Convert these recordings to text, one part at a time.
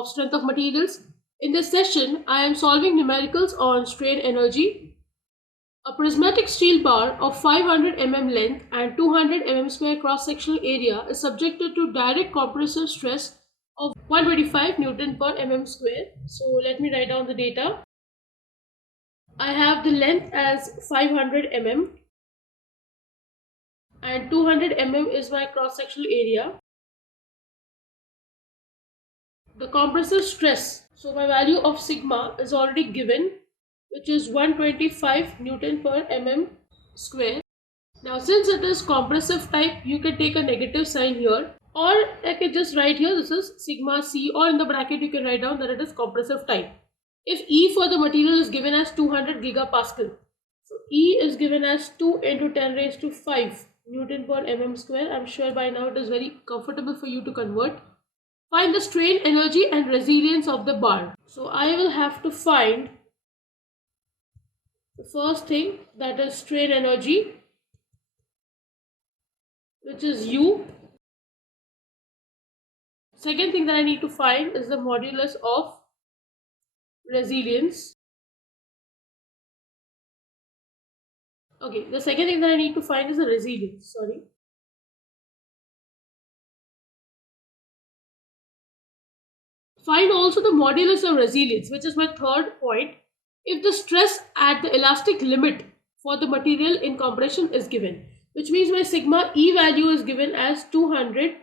of strength of materials. In this session, I am solving numericals on strain energy. A prismatic steel bar of 500 mm length and 200 mm square cross-sectional area is subjected to direct compressive stress of 125 Newton per mm square. So let me write down the data. I have the length as 500 mm and 200 mm is my cross-sectional area. The compressive stress, so my value of sigma is already given, which is 125 Newton per mm square. Now since it is compressive type, you can take a negative sign here, or I can just write here this is sigma c, or in the bracket you can write down that it is compressive type. If E for the material is given as 200 gigapascal, so E is given as 2 into 10 raised to 5 Newton per mm square. I'm sure by now it is very comfortable for you to convert. Find the strain energy and resilience of the bar. So I will have to find the first thing, that is strain energy, which is U. Second thing that I need to find is the modulus of resilience. Okay, the second thing that I need to find is the resilience. Find also the modulus of resilience, which is my third point. If the stress at the elastic limit for the material in compression is given, which means my sigma E value is given as 200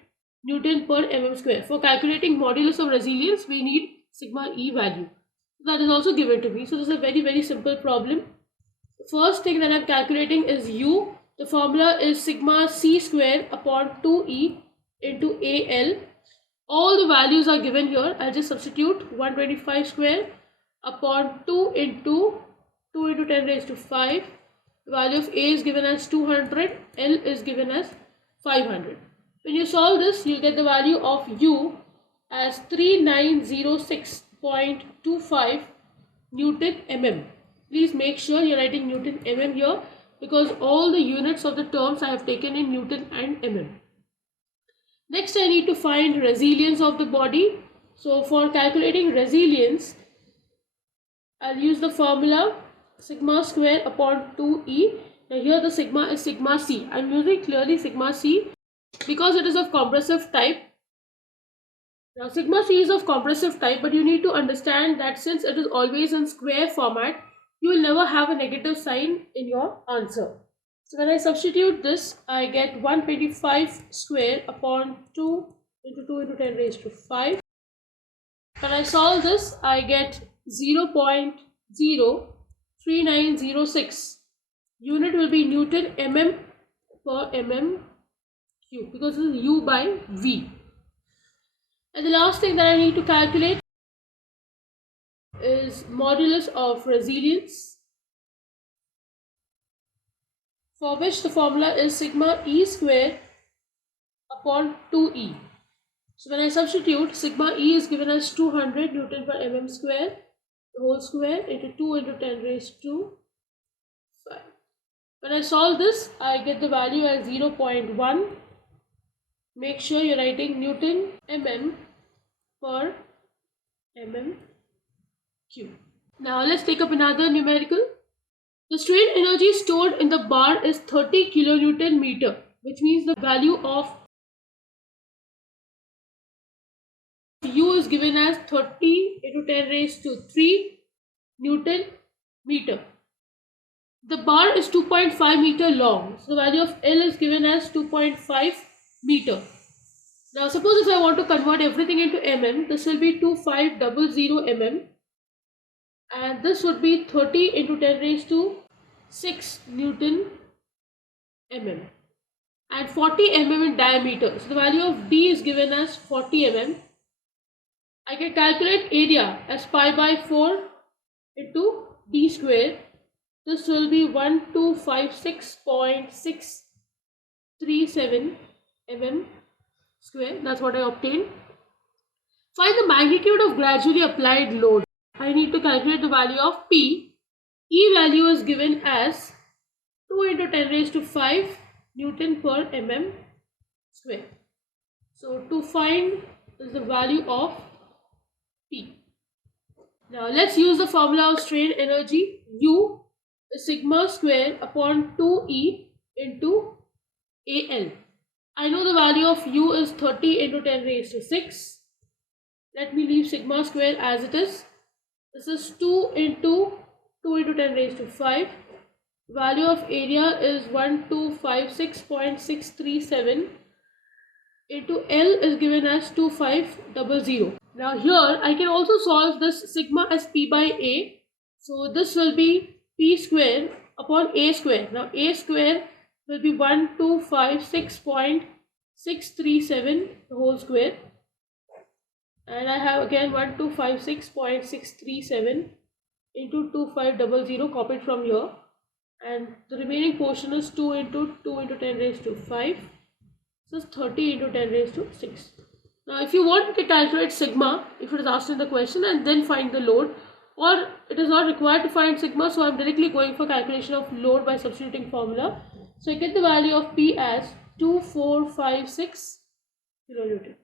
Newton per mm square. For calculating modulus of resilience, we need sigma E value. That is also given to me. So this is a very simple problem. The first thing that I am calculating is U. The formula is sigma C square upon 2E into AL. All the values are given here. I'll just substitute 125 square upon 2 into 10 raised to 5. The value of A is given as 200, L is given as 500. When you solve this, you'll get the value of U as 3906.25 Newton mm. Please make sure you're writing Newton mm here, because all the units of the terms I have taken in Newton and mm. Next, I need to find resilience of the body. So for calculating resilience, I'll use the formula sigma square upon 2E. Now here the sigma is sigma C. I'm using clearly sigma C because it is of compressive type. Now sigma C is of compressive type, but you need to understand that since it is always in square format, you will never have a negative sign in your answer. So when I substitute this, I get 125 square upon 2 into 10 raised to 5. When I solve this, I get 0.03906. Unit will be Newton mm per mm cube, because this is U by V. And the last thing that I need to calculate is modulus of resilience, for which the formula is sigma E square upon 2E. So when I substitute, sigma E is given as 200 Newton per mm square, the whole square, into 2 into 10 raised to 5. When I solve this, I get the value as 0.1. Make sure you're writing Newton mm per mm cube. Now let's take up another numerical. The strain energy stored in the bar is 30 kilonewton meter, which means the value of U is given as 30 into 10 raised to 3 Newton meter. The bar is 2.5 meter long, so the value of L is given as 2.5 meter. Now suppose if I want to convert everything into mm, this will be 2500 mm, and this would be 30 into 10 raised to 6 Newton mm, and 40 mm in diameter. So the value of D is given as 40 mm. I can calculate area as pi by 4 into D square. This will be 1256.637 mm square. That's what I obtained. Find the magnitude of gradually applied load. I need to calculate the value of P. E value is given as 2 into 10 raised to 5 Newton per mm square. So to find the value of Now let's use the formula of strain energy. U is sigma square upon 2E into AL. I know the value of U is 30 into 10 raised to 6. Let me leave sigma square as it is. This is 2 into 10 raised to 5. Value of area is 1256.637 into L is given as 2500. Now here I can also solve this sigma as P by A. So this will be P square upon A square. Now A square will be 1256.637 the whole square. And I have again 1256.637 into 2500 copied from here. And the remaining portion is 2 into 10 raised to 5. So it's 30 into 10 raised to 6. Now if you want to calculate sigma, if it is asked in the question, and then find the load, or it is not required to find sigma, so I am directly going for calculation of load by substituting formula. So I get the value of P as 2456 kilonewton.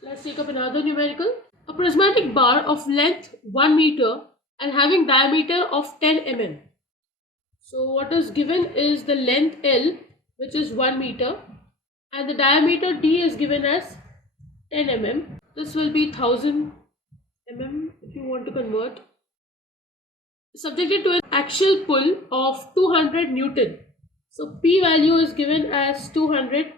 Let's take up another numerical. A prismatic bar of length 1 meter and having diameter of 10 mm. So what is given is the length L, which is 1 meter, and the diameter D is given as 10 mm. This will be 1000 mm if you want to convert. Subjected to an axial pull of 200 Newton. So P value is given as 200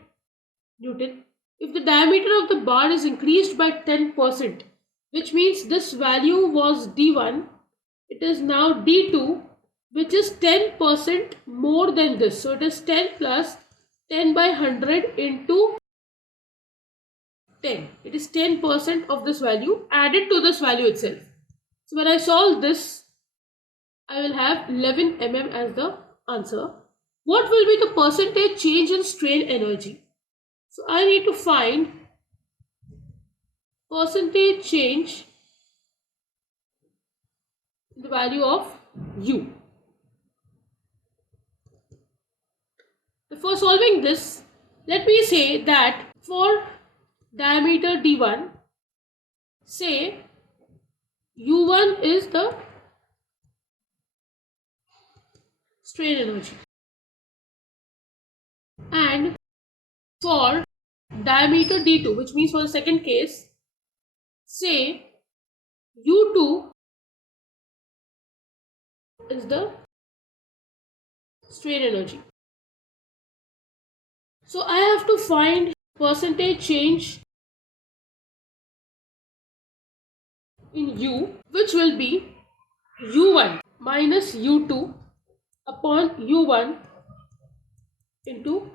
Newton. If the diameter of the bar is increased by 10%, which means this value was D1, it is now D2, which is 10% more than this. So it is 10 plus 10 by 100 into 10. It is 10% of this value added to this value itself. So when I solve this, I will have 11 mm as the answer. What will be the percentage change in strain energy? So I need to find percentage change in the value of U. Before solving this, let me say that for diameter D1, say U1 is the strain energy, and for diameter D2, which means for the second case, say U2 is the strain energy. So I have to find percentage change in U, which will be U1 minus U2 upon U1 into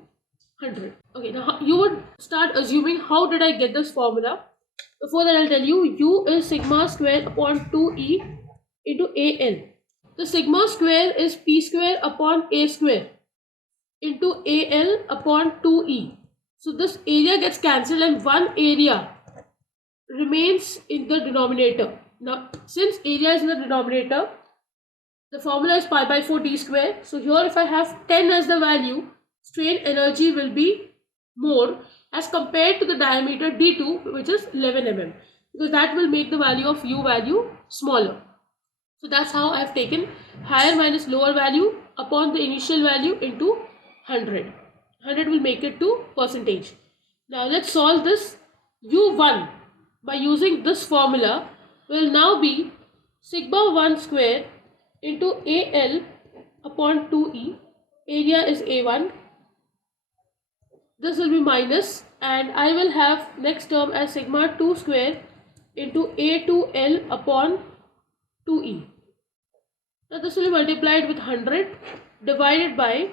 100. Okay, now you would start assuming how did I get this formula. Before that, I'll tell you U is sigma square upon 2E into AL. The sigma square is P square upon A square into AL upon 2E. So this area gets cancelled and one area remains in the denominator. Now, since area is in the denominator, the formula is pi by 4 d square. So here if I have 10 as the value, strain energy will be more as compared to the diameter D2, which is 11 mm, because that will make the value of U value smaller. So that's how I have taken higher minus lower value upon the initial value into 100. 100 will make it to percentage. Now let's solve this. U1 by using this formula will now be sigma 1 square into AL upon 2E. Area is A1. This will be minus, and I will have next term as sigma 2 square into A2L upon 2E. Now this will be multiplied with 100 divided by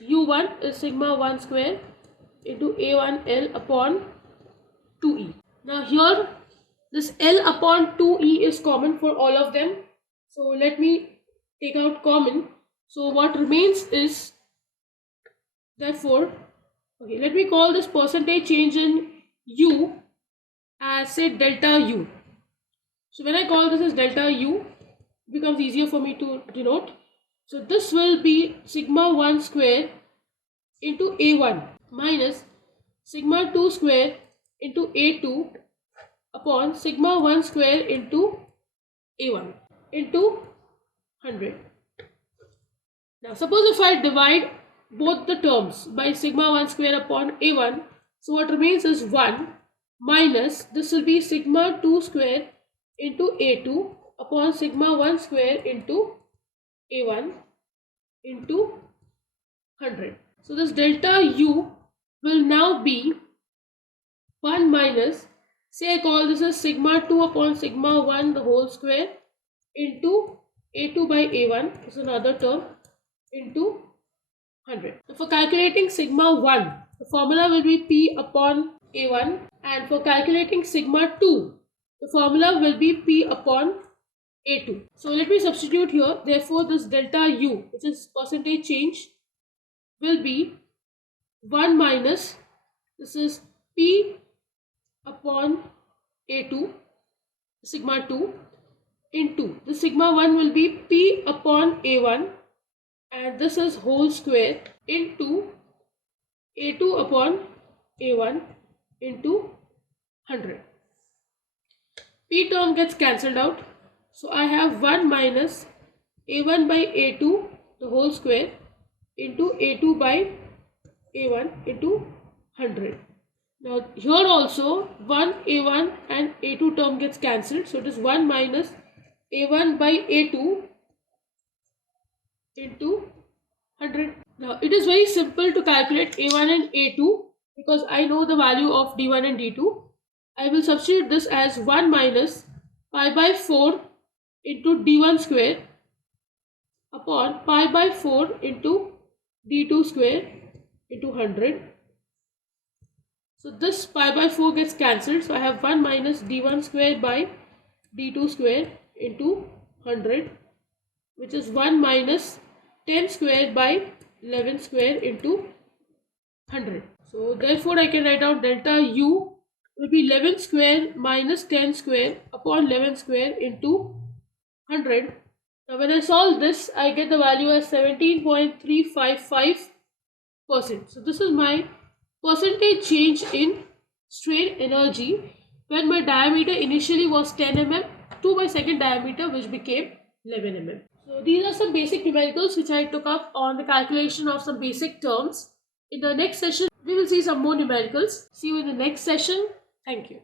U1 is sigma 1 square into A1L upon 2E. Now here this L upon 2E is common for all of them. So let me take out common. So what remains is, therefore, okay, let me call this percentage change in U as say delta U. So when I call this as delta U, it becomes easier for me to denote. So this will be sigma 1 square into A1 minus sigma 2 square into A2 upon sigma 1 square into A1 into 100. Now suppose if I divide both the terms by sigma 1 square upon A1, so what remains is 1 minus, this will be sigma 2 square into A2 upon sigma 1 square into A1 into 100. So this delta U will now be 1 minus, say I call this as sigma 2 upon sigma 1 the whole square into A2 by A1, this is another term, into 100. So for calculating sigma 1, the formula will be P upon A1, and for calculating sigma 2, the formula will be P upon A2. So let me substitute here. Therefore, this delta U, which is percentage change, will be 1 minus, this is P upon A2, sigma 2, into the sigma 1 will be P upon A1, and this is whole square into A2 upon A1 into 100. P term gets cancelled out. So I have 1 minus A1 by A2 the whole square into A2 by A1 into 100. Now here also 1 A1 and A2 term gets cancelled. So it is 1 minus A1 by A2 into 100. Now it is very simple to calculate A1 and A2 because I know the value of D1 and D2. I will substitute this as 1 minus pi by 4 into D1 square upon pi by 4 into D2 square into 100. So this pi by 4 gets cancelled. So I have 1 minus D1 square by D2 square into 100, which is 1 minus 10 square by 11 square into 100. So therefore I can write out delta U will be 11 square minus 10 square upon 11 square into 100. Now when I solve this, I get the value as 17.355%. So this is my percentage change in strain energy when my diameter initially was 10 mm to my second diameter, which became 11 mm. So these are some basic numericals which I took up on the calculation of some basic terms. In the next session, we will see some more numericals. See you in the next session. Thank you.